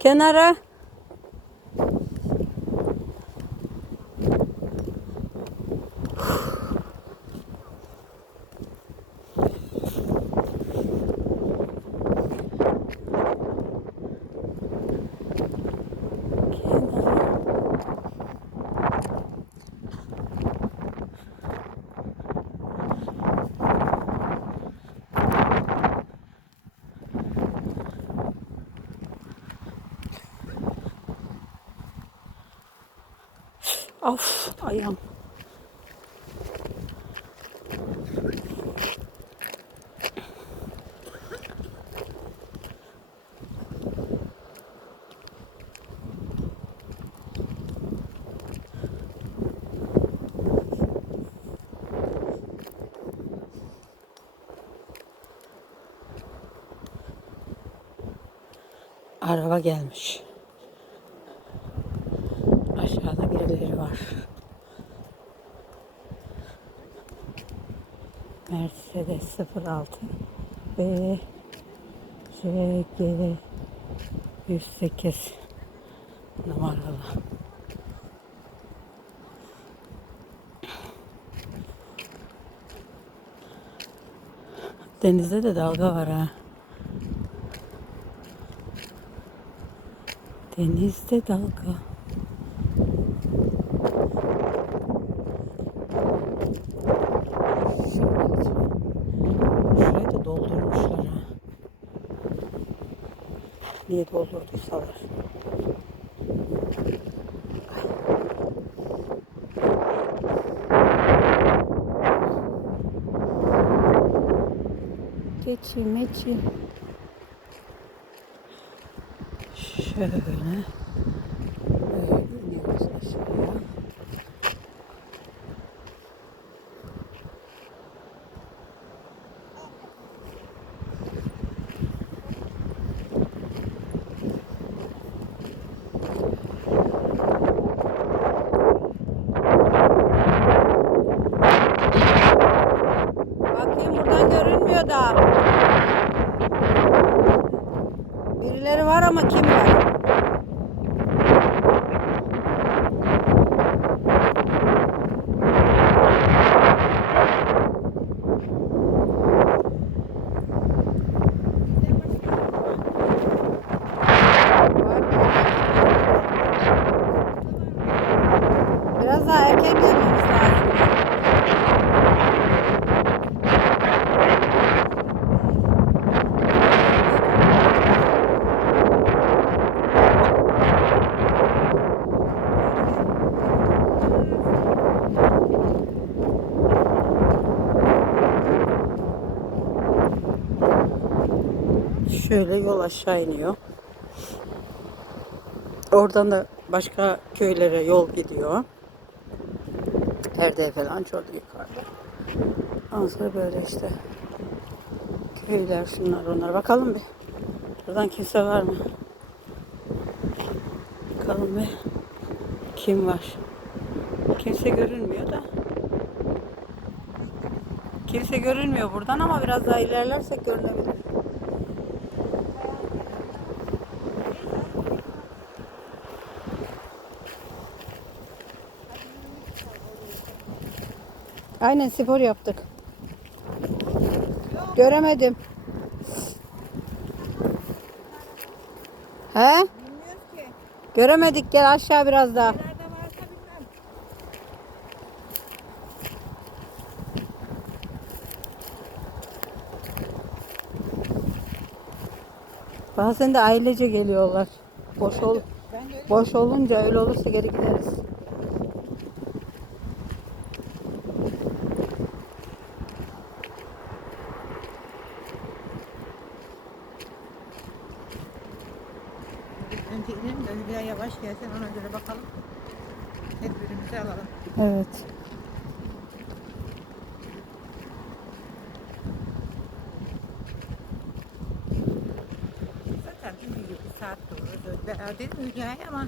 Kenara. Araba gelmiş. Aşağıda birileri var. Mercedes 06 B C G 108 numaralı. Denizde de dalga var ha. Denizde dalga. Şurayı da doldurmuşlar ha. Niye doldurduysalar. Keçi meçi. Şöyle. Böyle buradan görünmüyor da. Birileri var ama kim var? Biraz daha erken gelmemiz lazım. Şöyle yol aşağı iniyor. Oradan da başka köylere yol gidiyor. Erde falan çok yukarıda. Ondan sonra böyle işte köyler şunlar onlar. Bakalım bir. Buradan kimse var mı? Bakalım bir. Kim var? Kimse görünmüyor da. Kimse görünmüyor buradan ama biraz daha ilerlersek görünebilir. Aynen spor yaptık. Göremedim. He? Göremedik gel aşağı biraz daha. Bazen de ailece geliyorlar. Boş ol boş olunca öyle olursa geri gideriz. Evet. Zaten dediği gibi saat doğru döndü. Dedim Hülya'ya ama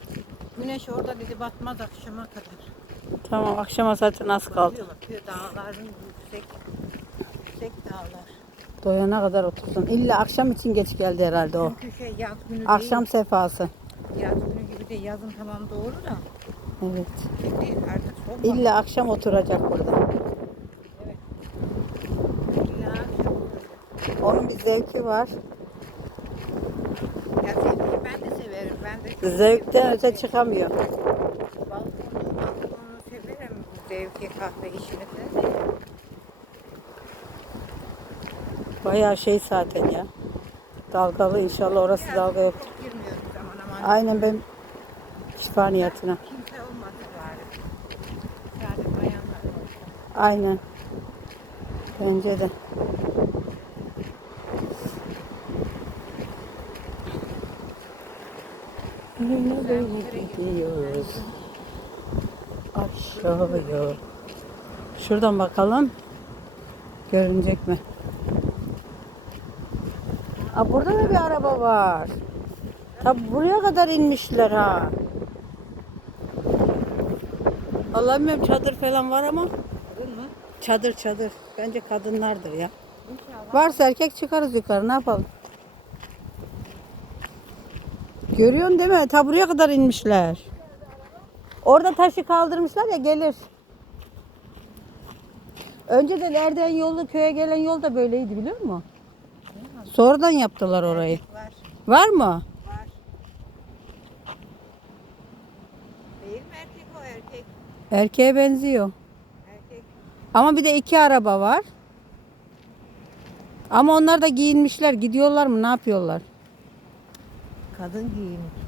güneş orada dedi batmaz akşama kadar. Tamam akşama zaten az kaldı. Bakıyor bakıyor dağların yüksek yüksek dağlar. Doyana kadar otursun. İlla akşam için geç geldi herhalde o. Çünkü şey yaz günü Akşam değil. sefası. Yaz günü gibi de yazın tamam doğru da. Evet. Şimdi artık soğuk. İlla akşam oturacak burada. Evet. İlla akşam olacak. Onun bir zevki var. Ya zevki ben de severim. Ben de çok Zevkten severim. öte çıkamıyor. Balkonu, balkonu severim. Zevki kahve işini de. Bayağı şey zaten ya. Dalgalı inşallah orası dalga yok. çok girmiyoruz aman aman. Aynen ben şifa niyetine. Aynen. Bence de. Yine böyle gidiyoruz. Aşağıya. Şuradan bakalım. Görünecek mi? Aa, burada da bir araba var. Tabi buraya kadar inmişler ha. Allah'ım çadır falan var ama? Çadır çadır. Bence kadınlardır ya. İnşallah. Varsa erkek çıkarız yukarı ne yapalım? Görüyorsun değil mi? Ta buraya kadar inmişler. Orada taşı kaldırmışlar ya gelir. Önceden Erden yolu köye gelen yol da böyleydi biliyor musun? Sonradan yaptılar orayı. Var. Var mı? Var. Değil mi erkek o erkek? Erkeğe benziyor. Ama bir de iki araba var. Ama onlar da giyinmişler. Gidiyorlar mı? Ne yapıyorlar? Kadın giyinmiş.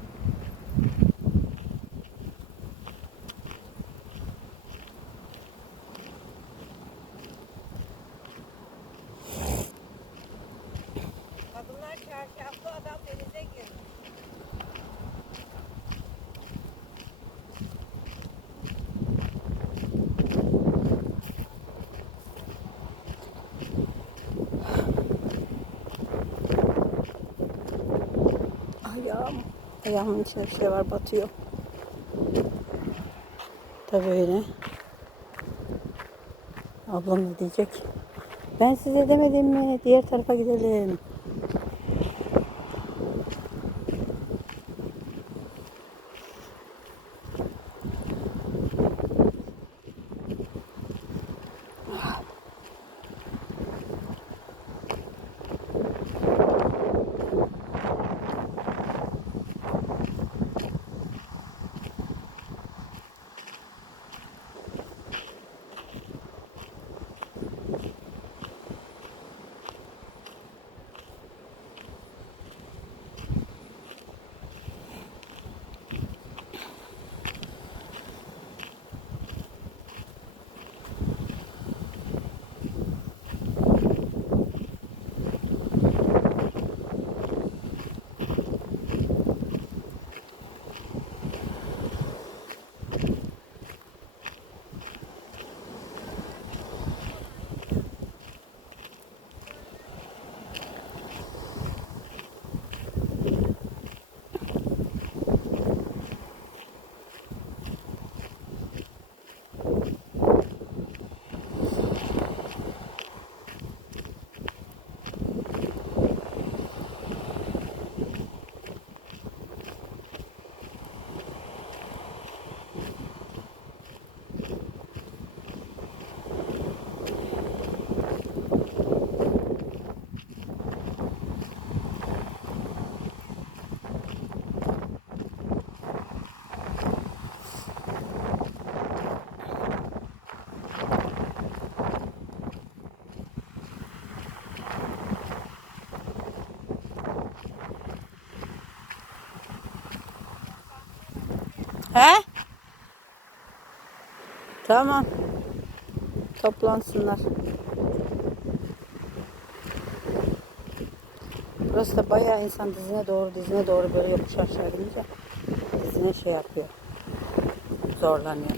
Ayağımın içinde bir şey var batıyor. Tabii öyle. Ablam ne diyecek? Ben size demedim mi? Diğer tarafa gidelim. He? Tamam. Toplansınlar. Burası da bayağı insan dizine doğru dizine doğru böyle yokuş aşağı gidince dizine şey yapıyor. Zorlanıyor.